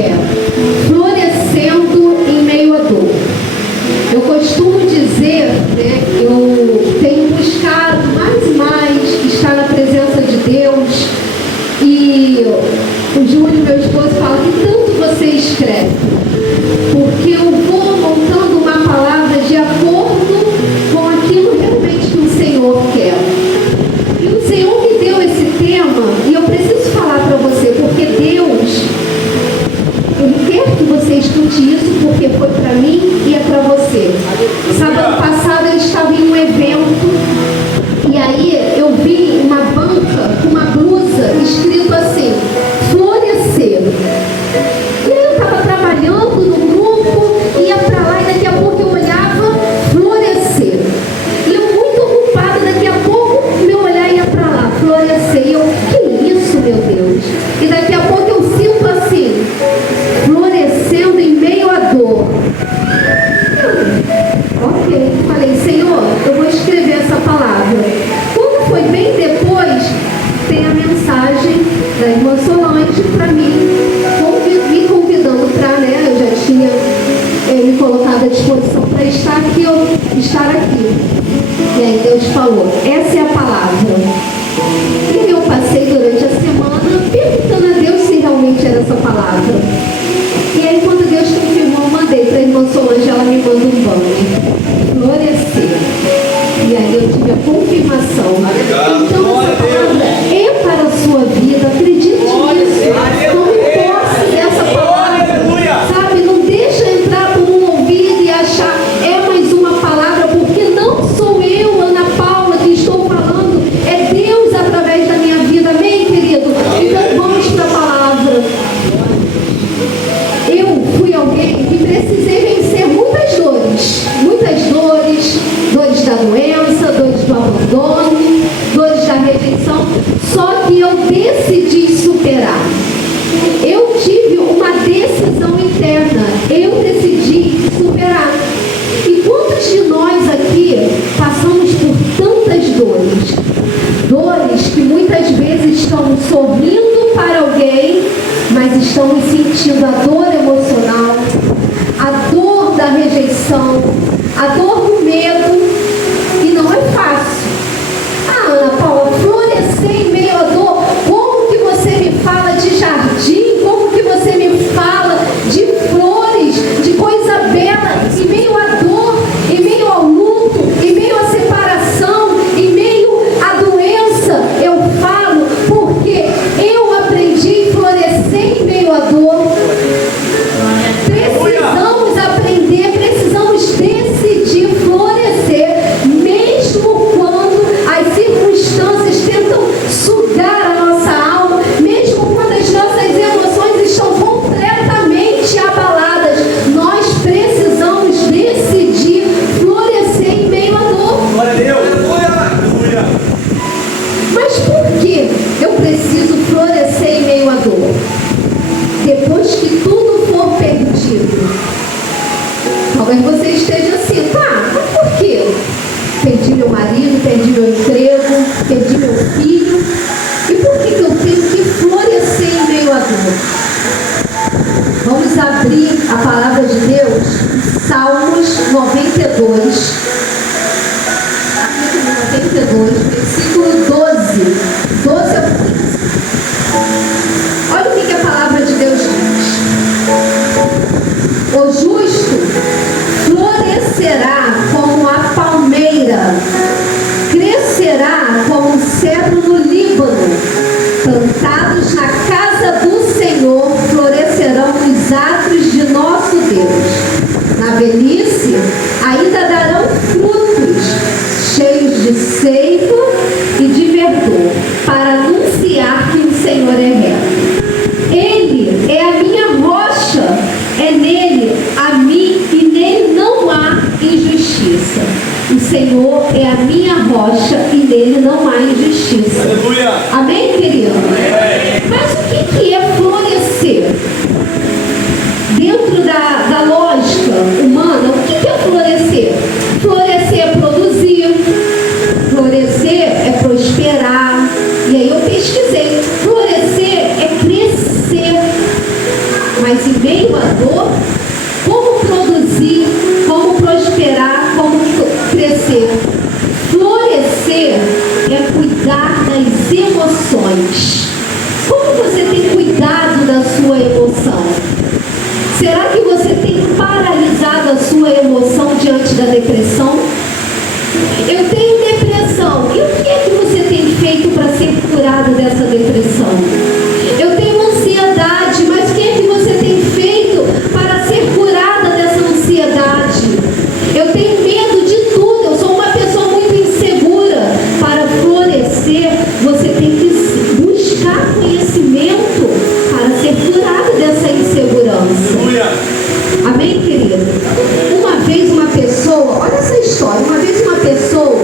é florescendo em meio à dor. Eu costumo dizer, né, eu tenho buscado mais e mais estar na presença de Deus, e o Júlio, meu esposo, fala que tanto você escreve, porque eu vou montando uma palavra de acordo com aquilo realmente que o Senhor quer. E o Senhor me deu esse tema, e eu preciso falar para você, porque Deus, Ele quer que você escute isso, porque foi para mim e é para você. Sábado passado eu estava em um evento, e aí eu vi uma banca com uma blusa escrito assim, florescer. E aí eu estava trabalhando no grupo, ia para lá, e daqui a pouco eu olhava, florescer. E eu muito ocupada, daqui a pouco meu olhar ia para lá, florescer. E eu, que isso, meu Deus? E daqui a pouco eu sinto assim, florescendo em meio à dor. Ok, falei, Senhor, eu vou escrever essa palavra. Quando foi bem depois, tem a mensagem da irmã Solange para mim, me convidando para, né, eu já tinha me colocado à disposição para estar aqui. E aí Deus falou, essa é a palavra. E eu passei durante a semana perguntando a Deus se realmente era essa palavra. E aí quando Deus confirmou, eu mandei para a irmã Solange, ela me manda um banho, florescer. E aí eu tive a confirmação. Então essa palavra é para a sua vida, acredite nisso. Tome posse dessa palavra, sabe? Não deixa entrar por um ouvido e achar, é mais uma palavra, porque não sou eu, Ana Paula, que estou falando, é Deus através da minha vida, amém, querido? Então vamos para a palavra. Eu fui alguém que precisei vencer muitas dores, dores da doença, dores do abandono, dores da rejeição, só que eu decidi superar. Eu tive uma decisão interna, eu decidi superar. E quantos de nós aqui passamos por tantas dores? Dores que muitas vezes estamos sorrindo para alguém, mas estamos sentindo a dor emocional, a dor da rejeição, a dor do medo, e não é fácil. Ah, Ana Paula, florescer em meio à dor, como que você me fala de jardim, como que você me fala de flores, de coisa bela, em meio à dor, em meio ao luto, em meio à separação, em meio à doença, eu falo porque eu aprendi a florescer em meio à dor. Precisamos aprender, precisamos decidir florescer, mesmo quando as circunstâncias tentam sugar a nossa alma, mesmo quando as nossas emoções estão completamente abaladas. Nós precisamos decidir florescer em meio à dor. Glória a Deus. Mas por que eu preciso florescer em meio à dor? Depois que tudo for perdido. Talvez você esteja assim, tá, mas por quê? Perdi meu marido, perdi meu emprego, perdi meu filho. E por que eu tenho que florescer em meio à dor? Vamos abrir a palavra de Deus, Salmos 92. Capítulo 92, versículo 12. 12 ao 15. Olha o que a palavra de Deus diz. O justo florescerá como a palmeira, crescerá como um cedro no Líbano. Plantados na casa do Senhor, florescerão nos átrios de nosso Deus. Na velhice, ainda darão frutos, cheios de seiva e de verdor, para anunciar que o Senhor é reto. Ele é a minha rocha, é nele a mim, e nele não há injustiça. O Senhor é a minha rocha e nele não há injustiça. Aleluia. Amém, querido? Amém. Mas o que é florescer? Dentro da lógica humana, o que é florescer? Florescer é produzir, florescer é prosperar. E aí eu pesquisei, florescer é crescer. Mas mas em meio à dor, como produzir, como prosperar, como crescer. Florescer é cuidar das emoções. Como você tem cuidado da sua emoção? Será que você tem paralisado a sua emoção diante da depressão? Eu tenho depressão. E o que é que você tem feito para ser curado dessa depressão? Eu tenho ansiedade, mas o que é que você tem feito para ser curada dessa ansiedade? Eu tenho medo de tudo, eu sou uma pessoa muito insegura. Para florescer, você tem que buscar conhecimento para ser curada dessa insegurança. Amém, querido? Uma vez uma pessoa, olha essa história, uma vez uma pessoa,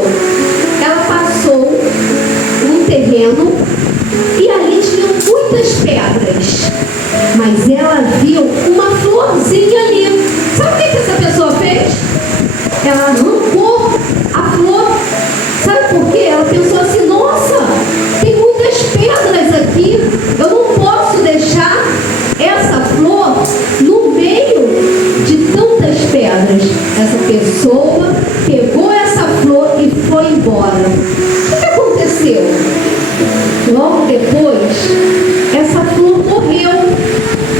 ela passou num terreno e ali tinham muitas pedras, mas ela viu uma florzinha ali. Sabe o que essa pessoa fez? Ela arrancou a flor. Sabe por quê? Ela pensou assim, nossa, tem muitas pedras aqui, eu não posso deixar essa flor no meio de tantas pedras. Essa pessoa pegou essa flor e foi embora. O que aconteceu? Logo depois, essa flor morreu,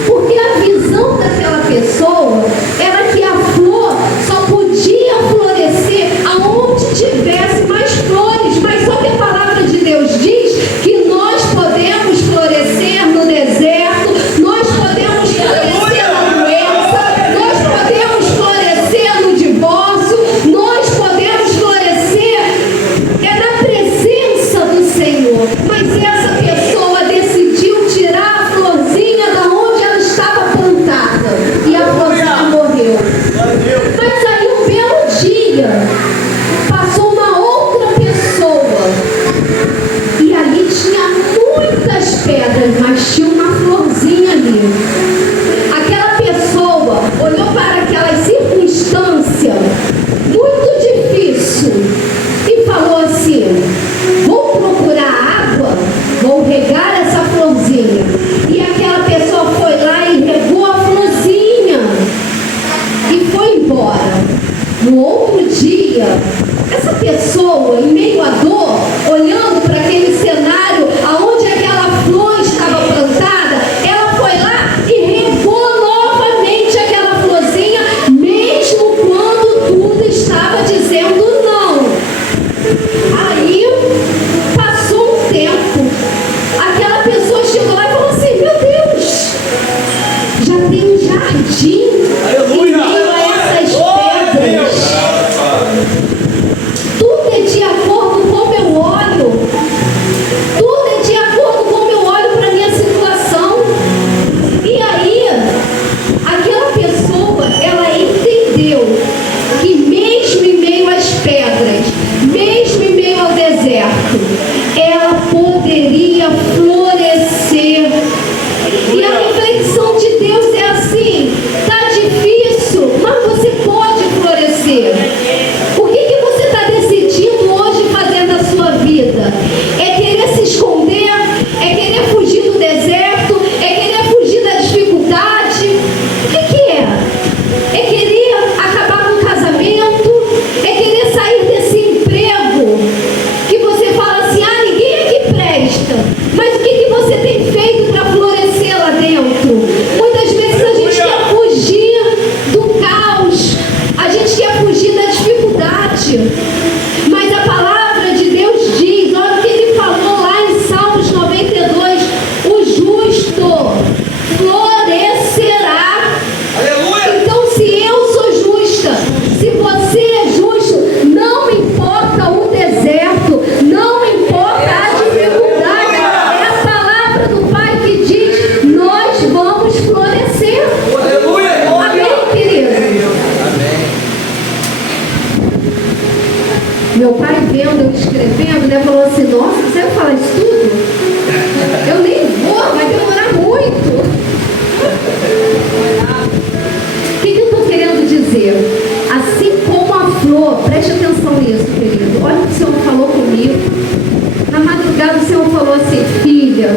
porque a visão daquela pessoa era que a flor só podia florescer aonde tivesse mais flores, mas só que a palavra de Deus diz que nós podemos florescer no deserto, nós podemos florescer na doença, nós podemos florescer no divórcio, nós podemos florescer na presença do Senhor. Mas essa pessoa decidiu tirar a florzinha da onde ela estava plantada e a florzinha morreu. Mas aí um belo dia passou uma outra pessoa e ali tinha muitas pedras, mas tinha uma florzinha ali. Aquela pessoa olhou para aquela circunstância muito difícil e falou assim, vou procurar água, vou regar essa florzinha. E aquela pessoa foi lá e regou a florzinha e foi embora. No outro dia, essa pessoa, em meio à dor, olhando para aquele cenário aonde aquela flor estava plantada, ela foi lá e regou novamente aquela florzinha, mesmo quando tudo estava dizendo não. Aí, passou um tempo, aquela pessoa chegou lá e falou assim, meu Deus, já tem um jardim em meio a essas pedras. Tudo é de acordo com como eu olho. Tudo é de acordo com como eu olho para a minha situação. E aí, aquela pessoa, ela entendeu que mesmo em meio às pedras, mesmo em meio ao deserto, ela poderia florescer. E a reflexão de Deus é assim, tá difícil, mas você pode florescer. O que você está decidindo hoje fazer na sua vida? É querer se esconder? É querer fugir do deserto? É querer fugir da dificuldade? O que é? É querer acabar com o casamento? É querer sair desse emprego que você fala assim, ah, ninguém aqui presta. Mas o que você tem feito para florescer lá dentro? Muitas vezes a gente quer fugir do caos, a gente quer fugir da dificuldade. Mas a palavra de Deus diz, olha o que ele falou lá em Salmos 92, o justo florescerá. Aleluia! Então, se eu sou justa, se você é justo, não importa o deserto, não importa a dificuldade, é a palavra do Pai que diz, nós vamos florescer. Aleluia! Amém, querido? Meu pai vendo eu escrevendo, né, falou assim, nossa, você vai falar isso tudo? Eu nem vou, vai demorar muito. O que eu estou querendo dizer? Assim como a flor, preste atenção nisso, querido. Olha o que o Senhor falou comigo. Na madrugada o Senhor falou assim, filha,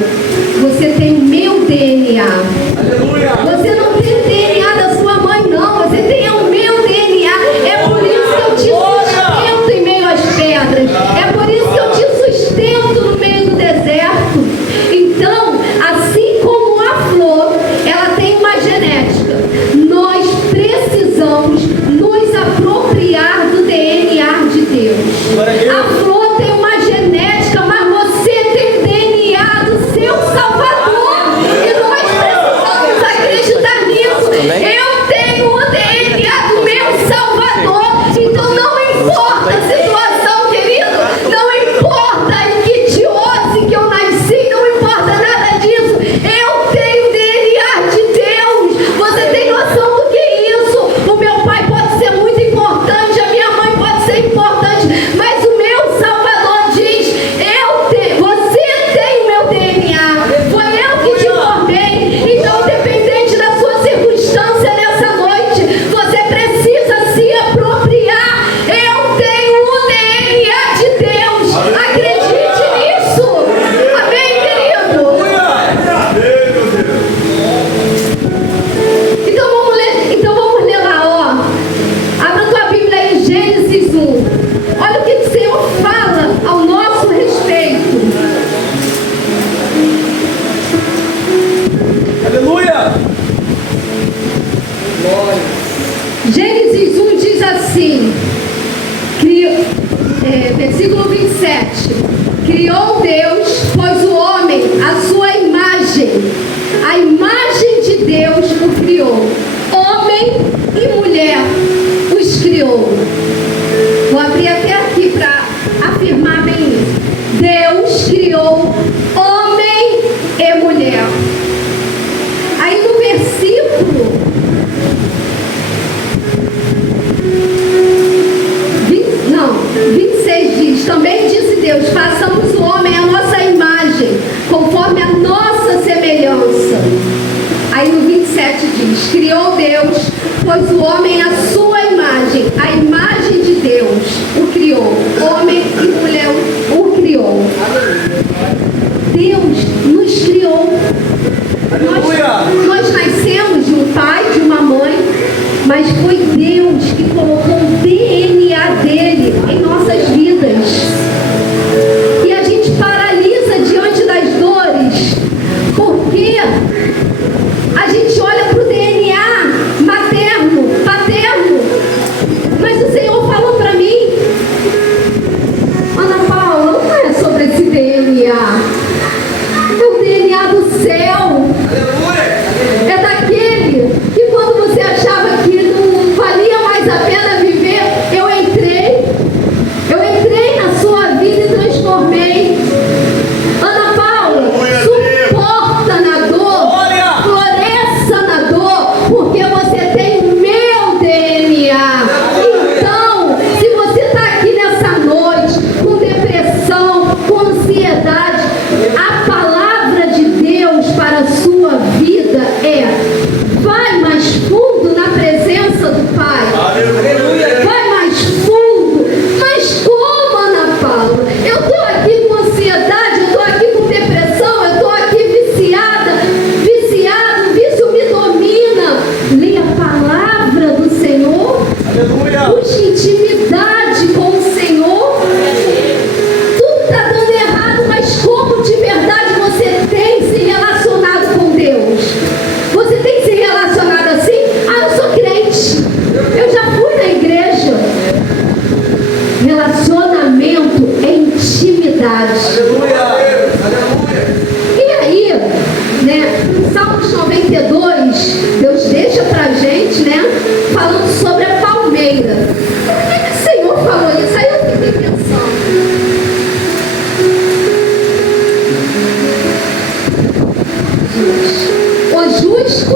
você tem o meu DNA. Aleluia! Você não A imagem de Deus o criou. Homem e mulher os criou. Vou abrir até aqui para afirmar bem isso. Deus criou homem e mulher. Aí no versículo 26 diz: também disse Deus, façamos o homem à nossa imagem, conforme a nossa semelhança. Aí no 27 diz: criou Deus, pois o homem à sua imagem, a imagem de Deus o criou, homem e mulher o criou. Deus nos criou. Nós nascemos de um pai, de uma mãe, mas foi Deus que colocou o DNA dele em nossas vidas. E a gente paralisa diante das dores, porque a gente olha para o DNA materno, paterno, mas o Senhor falou para mim: Ana Paula, não é sobre esse DNA, é o DNA do céu. É daquele que quando você achava que não valia mais a pena viver, eu entrei na sua vida e transformei. Ana Paula, suporta na dor, floresça na dor, porque você tem o meu DNA. Então, se você está aqui nessa noite com depressão, com ansiedade, a palavra de Deus para a sua vida é: vai mais fundo na presença do Pai. Vai mais fundo. Mas como, Ana Paula? Eu estou aqui com ansiedade, eu estou aqui com depressão, eu estou aqui viciado, o vício me domina. Leia a palavra do Senhor. Busque intimidade com o Senhor. Tudo está dando errado, mas como de verdade você tem se relacionado com Deus? Você tem se relacionado assim? Ah, eu sou crente, eu já fui na igreja. Relacionamento é intimidade. E aí, né, Salmos 92, Deus deixa pra gente, né, falando sobre a palmeira. Por que o Senhor falou isso? Aí eu fiquei pensando. O justo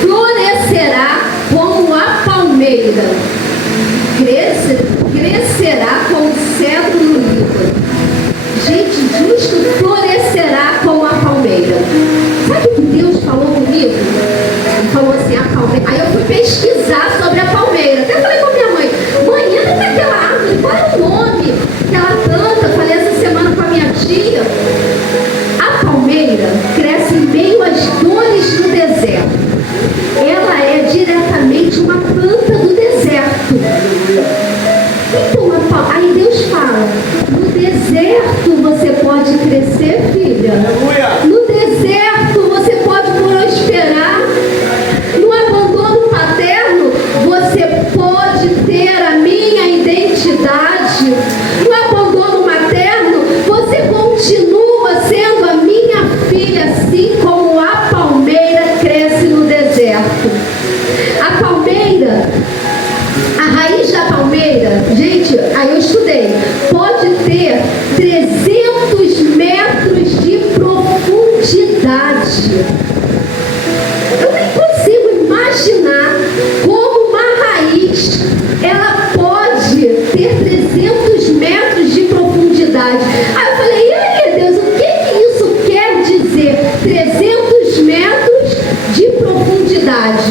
florescerá como a palmeira, crescerá como o cedro no Líbano. Gente, justo florescerá como a palmeira. Sabe o que Deus falou comigo? Ele falou assim: a palmeira. Aí eu fui pesquisar sobre a palmeira. Até falei com a minha mãe: mãe, entra naquela árvore, qual é o nome que ela planta? Falei essa semana com a minha tia. A palmeira cresce em meio às dores do deserto. Ela é diretamente uma planta do deserto. Então, aí Deus fala: no deserto você pode crescer, filha. No deserto você pode prosperar. No abandono paterno você pode ter a minha identidade. No abandono materno você continua sendo a minha filha, assim como a palmeira cresce no deserto. A palmeira, a raiz da palmeira, gente, aí eu estudei, pode ter 300 metros de profundidade. Eu nem consigo imaginar como uma raiz ela pode ter 300 metros de profundidade. Aí eu falei: e aí, Deus, o que isso quer dizer? 300 metros de profundidade.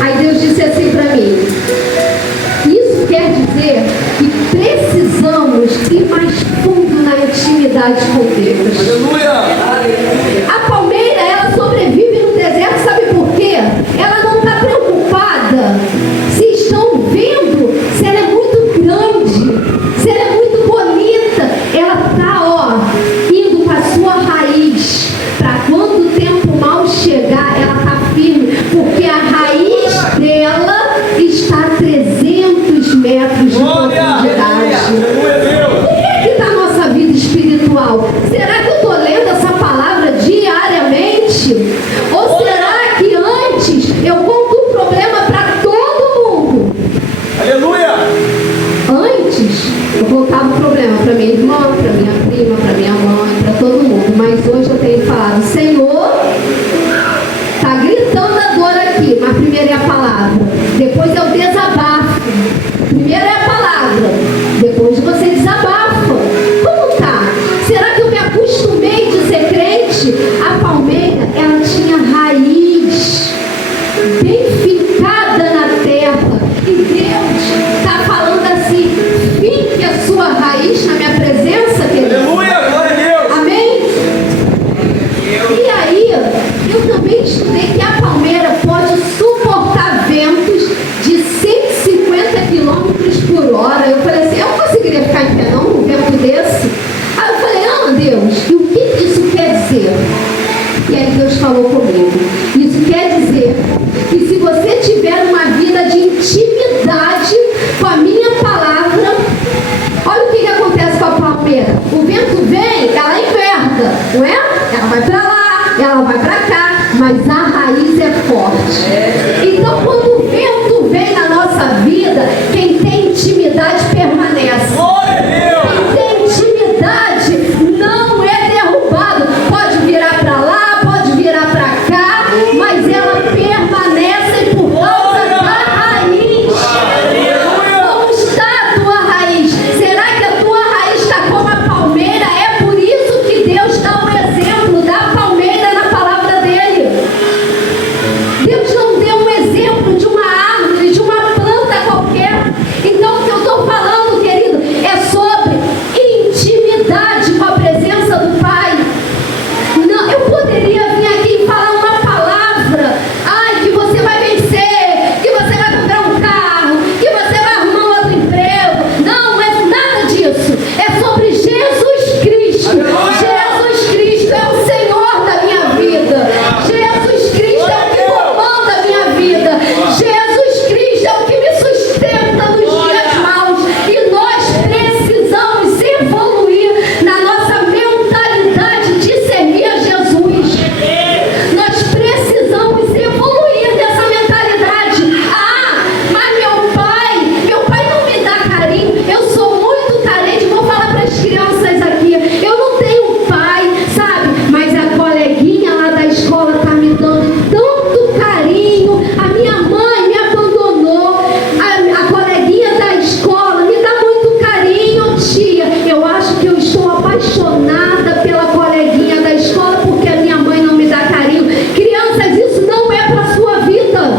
Aí Deus disse assim para mim: isso quer dizer que precisamos ir mais fundo na intimidade com Deus. A palmeira, ela sobrevive no deserto, sabe por quê? Ela não está preocupada se estão vendo, se ela é muito grande, se ela é muito bonita. Ela está, indo para a sua raiz, para quando o tempo mal chegar, ela está firme, porque a raiz dela está a 300 metros de profundidade. Como é que está a nossa vida espiritual? Será que eu estou lendo palavra, depois é o desabafo. Primeiro é a palavra, depois você desabafa. Como tá? Será que eu me acostumei de ser crente? A palmeira, ela tinha raiz bem fincada na terra. E Deus está falando assim: finque a sua raiz na minha presença, querido. Aleluia, glória a Deus. Amém? E aí, eu também estudei que a palmeira pode suportar ventos de 150 km por hora. Eu falei assim, eu não conseguiria ficar em pé não, num vento desse. Aí eu falei, Deus, e o que isso quer dizer? E aí Deus falou comigo, isso quer dizer que se você tiver uma vida de intimidade com a minha palavra, olha o que acontece com a palmeira. O vento vem, ela enverga, não é? Ela vai para lá, ela vai para cá, mas a raiz é forte. Então, quando o vento vem na nossa vida, quem tem intimidade permanece. Glória a Deus. Quem tem intimidade não é derrubado. Pode virar para lá, pode virar para cá, mas ela permanece por causa da raiz. Como está a tua raiz? Será que a tua raiz está como a palmeira? É por isso que Deus dá um exemplo da palmeira na palavra dele. Deus não deu um exemplo de uma árvore, de uma planta qualquer. Então o que eu estou falando, querido, é sobre intimidade com a presença do Pai. Não, eu poderia vir aqui e falar uma palavra, que você vai vencer, que você vai comprar um carro, que você vai arrumar um outro emprego. Não é nada disso. É sobre Jesus Cristo. Jesus Cristo é o Senhor da minha vida. Jesus Cristo é o que comanda a minha vida. Jesus Cristo é o que me sustenta nos dias maus. E nós precisamos evoluir na nossa mentalidade de servir a Jesus. Nós precisamos evoluir dessa mentalidade. Mas meu pai não me dá carinho. Eu sou muito carente. Vou falar para as crianças aqui. Eu não tenho pai, sabe? Mas a coleguinha lá da escola está me dando tanto carinho. A minha mãe me abandonou. A coleguinha da escola me dá muito carinho, tia. Eu acho que eu estou apaixonada pela coleguinha da escola porque a minha mãe não me dá carinho. Crianças, isso não é para a sua vida.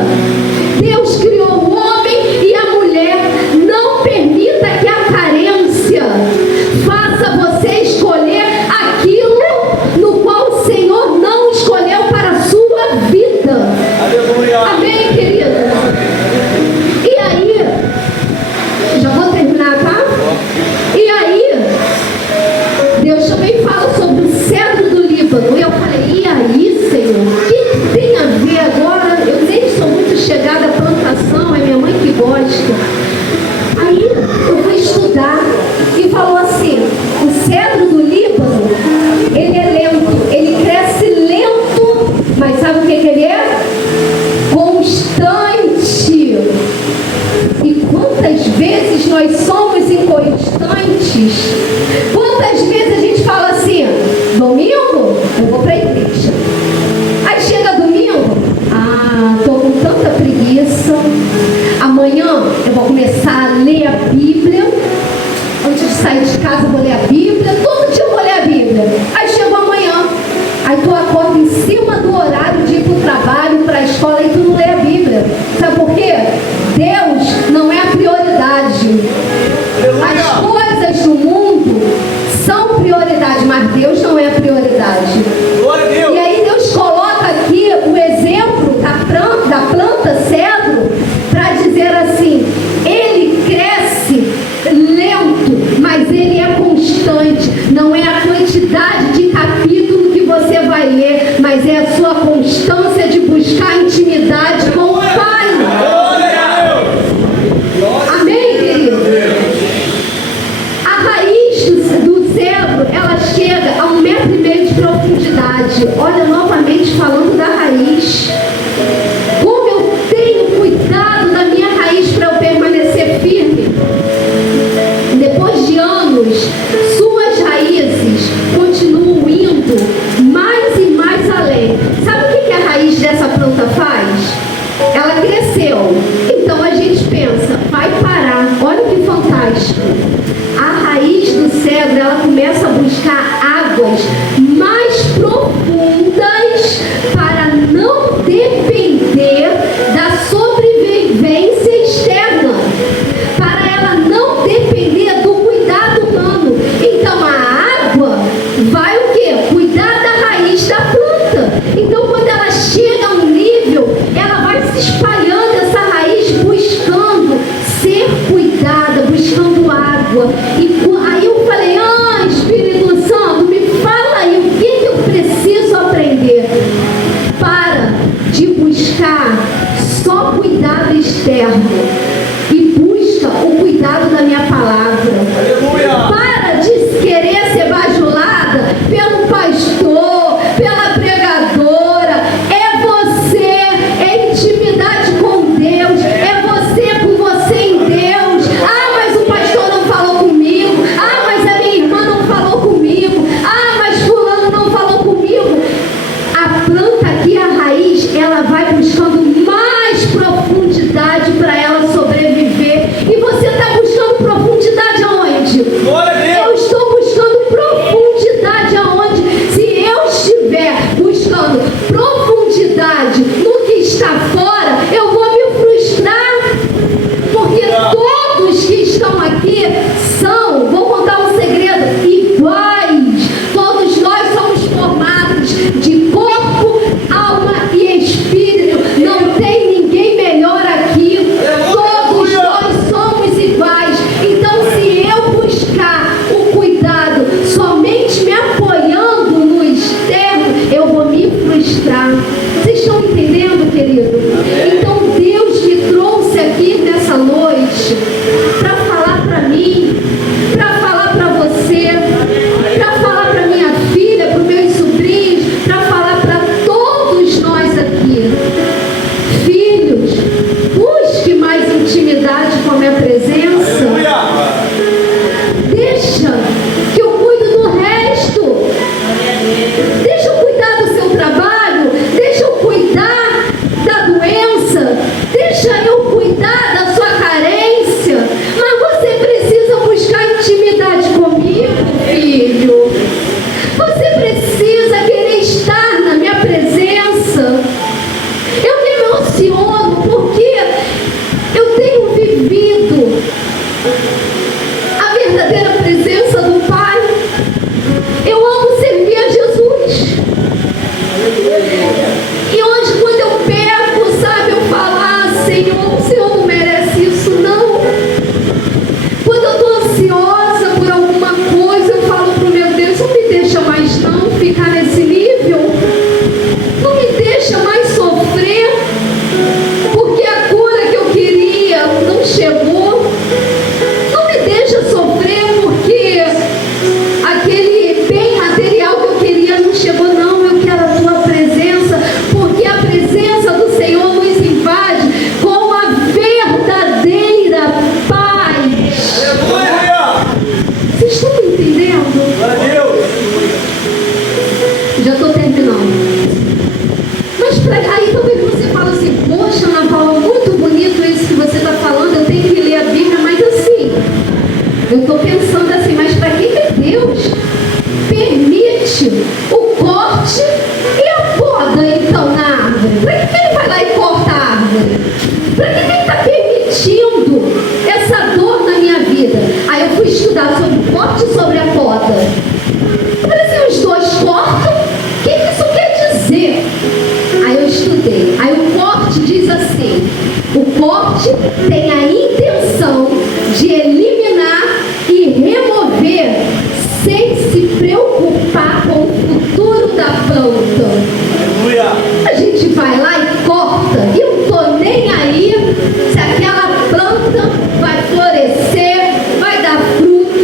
Deus criou o homem e a mulher. Não permita que a carência faça você escolher aquilo no qual o Senhor não escolheu para a sua vida. Aleluia. Amém, querido? E aí, já vou terminar, tá? E aí, Deus também fala sobre o cedro do Líbano. E eu falei, e aí, Senhor, o que tem a ver agora? Eu nem sou muito chegada à plantação, é minha mãe que gosta. Aí, eu fui estudar e falou assim, o cedro do Líbano, ele é lento, ele cresce lento, mas sabe o que ele é? Constante. E quantas vezes nós somos inconstantes? Quantas vezes a gente fala assim, domingo eu vou para a igreja. Aí chega domingo, tô com tanta preguiça. Amanhã eu vou começar a ler a Bíblia. Antes de sair de casa eu vou ler a Bíblia. Todo dia eu vou ler a Bíblia. Aí chegou amanhã, aí tu acorda em cima do horário de ir para o trabalho, para a escola, e tu não lê a Bíblia. Sabe por quê? Deus não é a prioridade. As coisas do mundo são prioridade, mas Deus não é a prioridade. Glória a Deus. E aí Deus coloca aqui o exemplo da planta cedro para dizer assim, ele cresce lento, mas ele é constante. Não é a quantidade de capítulo que você vai ler, mas é a sua constância de buscar intimidade com o Pai. Glória a Deus. Amém, querido? A raiz do cedro, ela chega a 1,5 metro de profundidade. Olha, novamente falando da raiz. Como eu tenho cuidado da minha raiz para eu permanecer firme. Depois de anos, suas raízes continuam indo mais e mais além. Sabe o que a raiz dessa planta faz? ela cresceu. Então a gente pensa, vai parar. Olha que fantástico. A raiz do cedro, ela começa a buscar águas mais profundas para não depender da sobrevivência externa, para ela não depender do cuidado humano. Então a água vai o quê? Cuidar da raiz da planta. Então quando ela chega a um nível, ela vai se espalhando essa raiz, buscando ser cuidada, buscando água. E aí eu falei, Espírito Santo, me fala aí o que eu preciso aprender. Para de buscar só cuidado externo e busca o cuidado da minha palavra. Aleluia. Para de querer ser bajulada pelo pastor, pela pregadora. É você, é intimidade com Deus, é você com você em Deus. Mas o pastor não falou comigo. Mas a minha irmã não falou comigo. Mas fulano não falou comigo. A planta aqui, a raiz, ela vai buscando mais profundidade para ela sobreviver. E você está buscando profundidade aonde? Glória a Deus. Eu estou buscando profundidade aonde? Se eu estiver buscando profundidade no que está fora, eu vou me frustrar. Porque todos que estão aqui são, vou contar um segredo, iguais. Todos nós somos formados de corpo, alma e espírito. Não tem ninguém melhor aqui. Todos nós somos iguais. Então, se eu buscar o cuidado somente me apoiando no externo, eu vou me frustrar. Vocês estão entendendo, querido? Então, Deus me trouxe aqui nessa noite para falar para mim, para falar para você, para falar para minha filha, para os meus sobrinhos, para falar para todos nós aqui. Filhos, busque mais intimidade com a minha presença. Aleluia. Deixa que eu cuido do resto. Deixa eu cuidar do seu trabalho. Deixa eu cuidar da doença. Deixa eu cuidar da sua carência. Mas você precisa buscar intimidade comigo, filho. Você precisa querer estar na minha presença. Eu me emociono porque eu tenho vivido a verdadeira presença do Pai. Eu amo servir a Jesus. E hoje, quando eu peco, sabe, eu falo, Senhor, o Senhor não merece isso, não. Quando eu estou ansiosa por alguma coisa, eu falo pro meu Deus, não me deixa mais não ficar nesse nível. Não me deixa mais sofrer, porque a cura que eu queria não chegou. Não me deixa sofrer porque aquele bem material que eu queria não chegou, não. Eu quero a tua presença, porque a presença do Senhor nos invade com a verdadeira paz. Aleluia. Vocês estão me entendendo? Glória a Deus. Já estou terminando. Mas aí talvez você fala assim, poxa, Ana Paula, muito bonito isso que você está falando, eu tenho que ler a Bíblia, mas assim, eu estou pensando assim, mas para que Deus permite o corte e a poda então na árvore? Para que ele vai lá e corta a árvore? Para que ele está permitindo essa dor na minha vida? Aí eu fui estudar sobre o corte e sobre a poda. Eu falei assim, os dois cortam? O que isso quer dizer? Aí eu estudei. Aí o corte diz assim: o corte tem a intenção de eliminar e remover sem se preocupar com o futuro da planta. Aleluia. A gente vai lá e corta, e eu não estou nem aí se aquela planta vai florescer, vai dar fruto.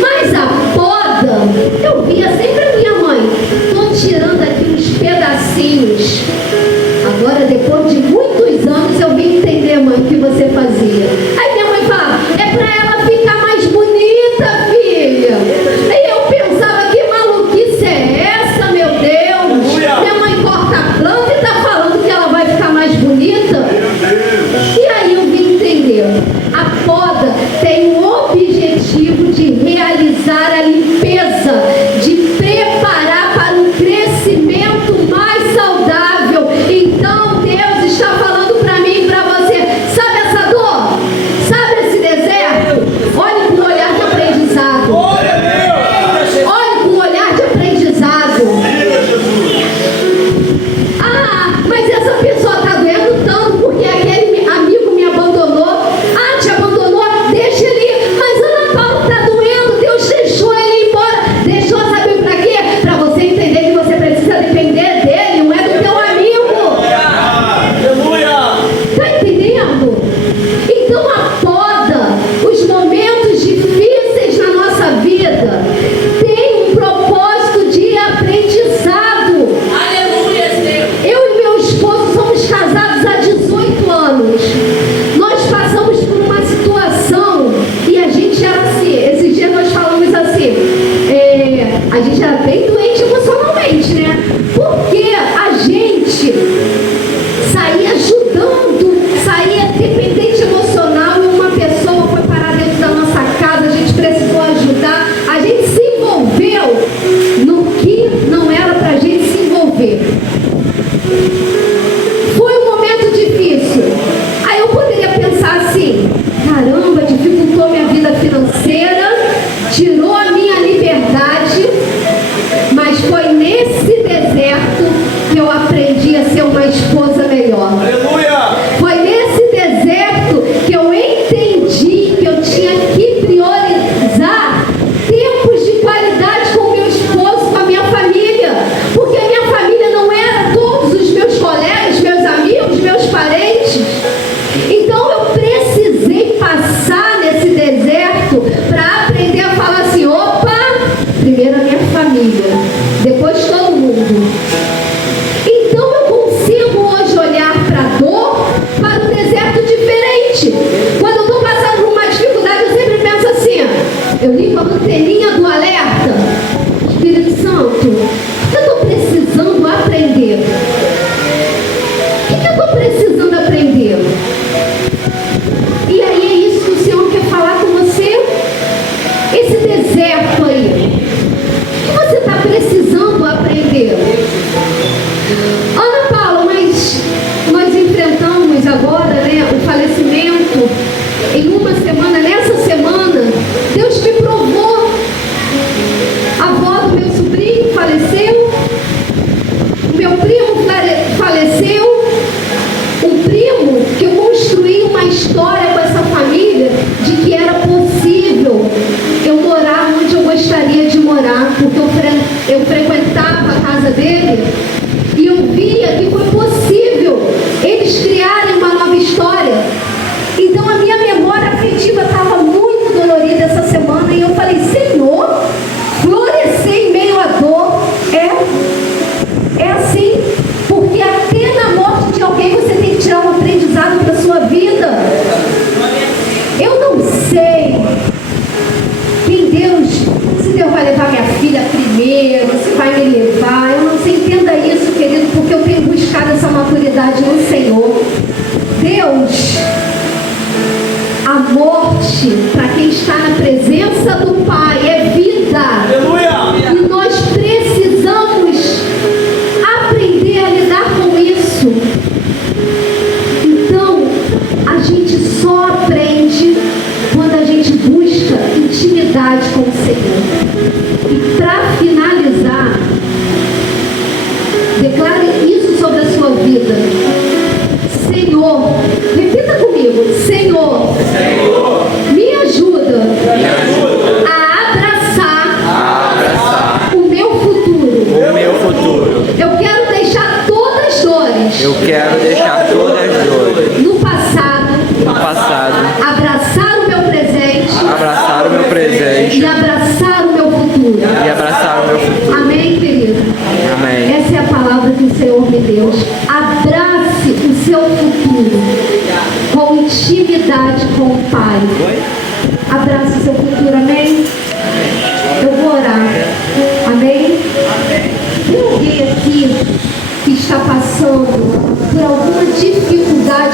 Mas a poda, eu via sempre a minha mãe, estou tirando aqui uns pedacinhos. Agora, depois de muitos anos, eu vim entender, mãe, o que você fazia. Aí minha mãe falava, é para ela ficar mais bonita, filha. Aí eu pensava, que maluquice é essa, meu Deus? Aleluia. Minha mãe corta a planta e está falando que ela vai ficar mais bonita. acredita? E aí eu vim entender. A poda tem o objetivo de realizar a limpeza, de preparar para um crescimento mais saudável. Então Deus está falando para mim e para você. Sabe essa dor? Sabe esse deserto? Olhe com um olhar de aprendizado. Olhe com um olhar de aprendizado. Ah, mas essa pessoa está doendo tanto porque aquele amigo me abandonou. Ah, te abandonou? Deixa ele ir. Mas Ana Paula, está doendo. Deus deixou ele ir embora. Deixou, sabe para quê? Para você entender que você precisa depender dele, não é do teu amigo. Está entendendo? Então a poda, os momentos difíceis na nossa vida, tem um propósito de aprendizado. Eu e meu esposo somos casados há 18 anos. Nós passamos por uma situação e a gente era assim, esses dias nós falamos assim, a gente era bem doente emocionalmente, né? Porque a gente saía ajudando, saía dependente emocional e uma pessoa foi parar dentro da nossa casa, a gente precisou ajudar, a gente se envolveu no que não era pra gente se envolver. Foi um momento difícil. Aí eu poderia pensar assim, caramba, dificultou minha vida financeira, tirou a minha liberdade, mas foi nesse deserto que eu aprendi a ser uma esposa melhor. Foi nesse deserto que eu entendi que eu tinha que priorizar tempos de qualidade com meu esposo, com a minha família. Porque a minha família não era todos os meus colegas, meus amigos, meus parentes. Então eu precisei passar nesse deserto para aprender a falar assim, opa, primeiro a minha família, depois todo mundo. Então eu consigo hoje olhar para a dor, para um deserto diferente. Quando eu estou passando por uma dificuldade, eu sempre penso assim, eu ligo a anteninha do alerta. Espírito Santo, o que eu estou precisando aprender? O que eu estou precisando aprender? E aí é isso que o Senhor quer falar com você. Esse deserto aí, o que você está precisando aprender? Ana Paula, mas nós enfrentamos agora, né, o falecimento em uma semana. Nessa semana, Deus me provou. A avó do meu sobrinho faleceu, o meu primo faleceu, um primo que eu construí uma história com essa família de que era possível eu morar onde eu gostaria de morar, porque eu frequentava a casa dele e eu via que foi possível eles criarem uma nova história. Então a minha memória afetiva estava muito dolorida essa semana e eu falei, Senhor, florescer em meio à dor é assim, porque até na morte de alguém você tem que tirar um aprendizado para a sua vida. Eu não sei quem Deus, se Deus vai levar minha filha primeiro, se vai me levar, eu não sei, entenda isso, querido, porque eu tenho buscado essa maturidade no Senhor. Deus, a morte, para quem está na presença do Pai, é vida. Aleluia! E nós precisamos aprender a lidar com isso. Então, a gente só aprende quando a gente busca intimidade com o Senhor. E para finalizar, declare isso sobre a sua vida. Senhor, repita comigo, Senhor, me ajuda a abraçar o meu futuro. Eu quero deixar todas as dores no passado, abraçar o meu presente, e abraçar o meu futuro. Amém, querido? Amém. Essa é a palavra que o Senhor me deu. Abrace o seu futuro com intimidade com o Pai. Abrace o seu futuro, amém? Eu vou orar. Amém? Tem alguém aqui que está passando por alguma dificuldade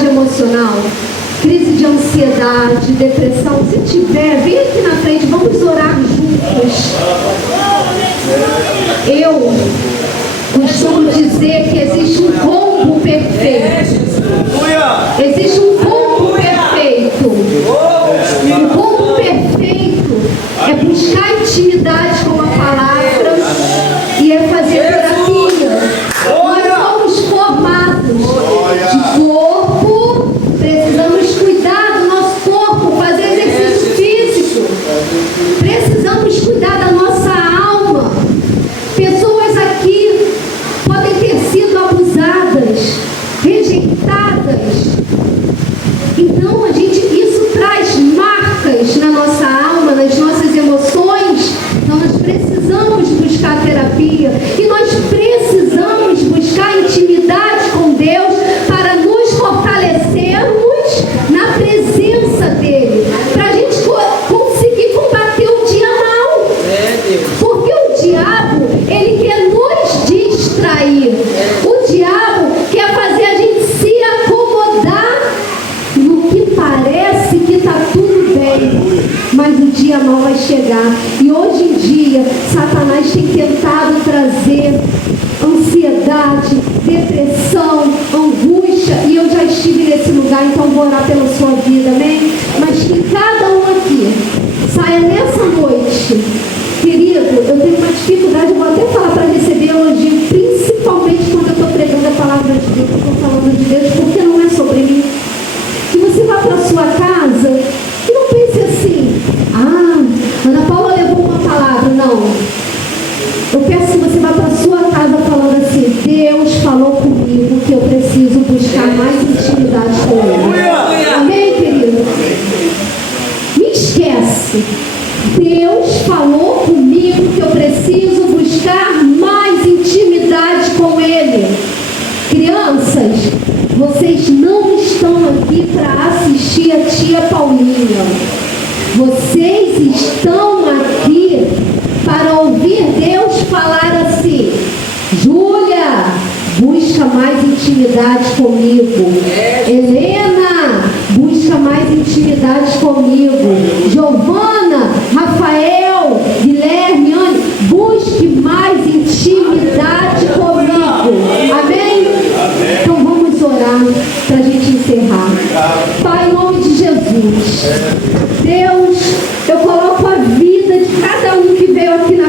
ansiedade, depressão, se tiver, vem aqui na frente, vamos orar juntos. Eu costumo dizer que existe um combo perfeito. Existe um combo perfeito. O combo perfeito é buscar intimidade com a palavra e é fazer terapia. Nós somos formados de corpo, precisamos cuidar do nosso corpo, fazer exercício físico. Precisamos cuidar da nossa alma. Pessoas aqui podem ter sido abusadas, rejeitadas. Então isso traz marcas na nossa alma, nas nossas emoções. Então nós precisamos buscar terapia e nós precisamos buscar intimidade com Deus para nos fortalecermos na presença dele, para a gente conseguir combater o dia mal. Porque o diabo, ele quer nos distrair. O diabo quer fazer a gente se acomodar no que parece que está tudo bem, mas o dia mal vai chegar. E hoje em dia Satanás tem tentado trazer ansiedade, depressão, angústia, e eu já estive nesse lugar, então vou orar pela sua vida, amém? Mas que cada um aqui saia nessa noite. Querido, eu tenho uma dificuldade, eu vou até falar para receber elogio, principalmente quando eu estou pregando a palavra de Deus, eu estou falando de Deus, porque não é sobre mim. Que você vá para a sua casa e não pense assim, Ana Paula levou uma palavra. Não. Eu peço que você vá para a sua casa falando assim: Deus falou comigo que eu preciso buscar mais intimidade com Ele. Amém, querido? Me esquece. Deus falou comigo que eu preciso buscar mais intimidade com Ele. Crianças, vocês não estão aqui para assistir a tia Paulinha. Vocês estão aqui para ouvir Deus falar assim: Júlia, busca mais intimidade comigo. Helena, busca mais intimidade comigo. Giovana, Rafael, Guilherme, Anne, busque mais intimidade comigo. Amém? Então vamos orar para a gente encerrar. Pai, em nome de Jesus, Deus, eu coloco a vida de cada um que veio aqui na